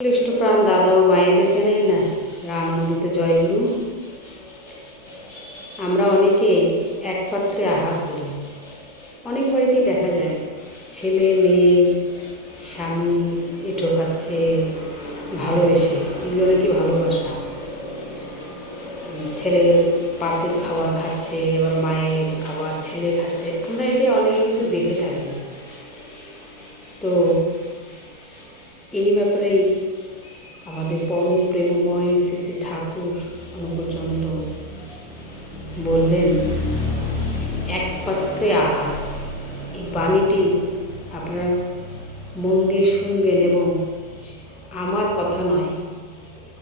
ক্লিষ্টপ্রাণ দাদা ও মায়েদের জানাই না রামানন্দিত জয়গুরু আমরা অনেকে এক পাত্রে আহার করি অনেক বাড়িতেই দেখা যায়, ছেলে, মেয়ে, স্বামী, এঁটো খাচ্ছে, ভালোবেসে, এগুলো নাকি ভালোবাসা। ছেলের পাতের খাবার খাচ্ছে এবার মায়ের খাবার ছেলে খাচ্ছে, আমরা এটা অনেক কিন্তু দেখে থাকি। তো এই ব্যাপারেই আমাদের পরম প্রেমময় শ্রী ঠাকুর অনুপ্রচণ্ড বললেন এক পাত্রে এই বাণীটি আপনারা মন দিয়ে শুনবেন এবং আমার কথা নয়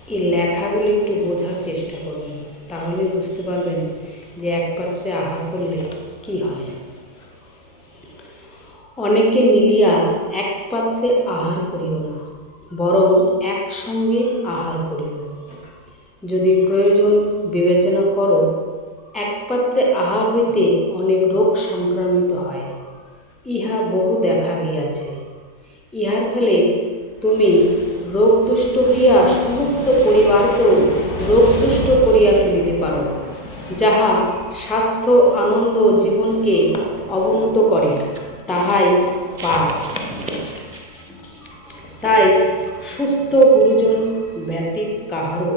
এই লেখাগুলো একটু বোঝার চেষ্টা করবেন তাহলে বুঝতে পারবেন যে এক পাত্রে আহার করলে কী হয় অনেকে মিলিয়া এক পাত্রে আহার করিও না। বরং একসঙ্গে আহার করিও যদি প্রয়োজন, বিবেচনা করো এক পাত্রে আহার হইতে অনেক রোগ সংক্রামিত হয়, ইহা বহু দেখা গিয়াছে। ইহার ফলে তুমি রোগদুষ্ট হইয়া সমস্ত পরিবারকেও রোগদুষ্ট করিয়া ফেলিতে পারো, যাহা স্বাস্থ্য, আনন্দ, জীবনকে অবনত করে। তাহাই সুস্থ গুরুজন ব্যতীত কাহারও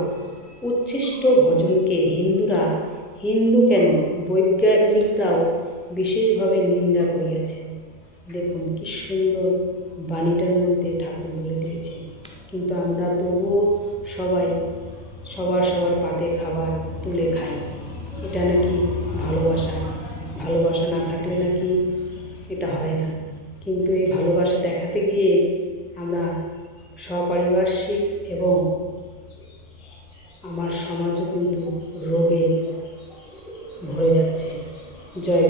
উচ্ছিষ্ট ভজনকে হিন্দুরা, হিন্দু কেন বৈজ্ঞানিকরাও বিশেষভাবে নিন্দা করিয়াছে। দেখুন কি সুন্দর বাণীটার মধ্যে ঠাকুর বলে দিয়েছে। কিন্তু আমরা তবুও সবাই সবার সবার পাতে খাবার তুলে খাই। এটা নাকি ভালোবাসা? ভালোবাসা না থাকলে নাকি এটা হয় না। কিন্তু এই ভালোবাসা দেখাতে গিয়ে আমরা সপরিবার্ষিক এবং আমার সমাজও কিন্তু রোগে ভরে যাচ্ছে। জয়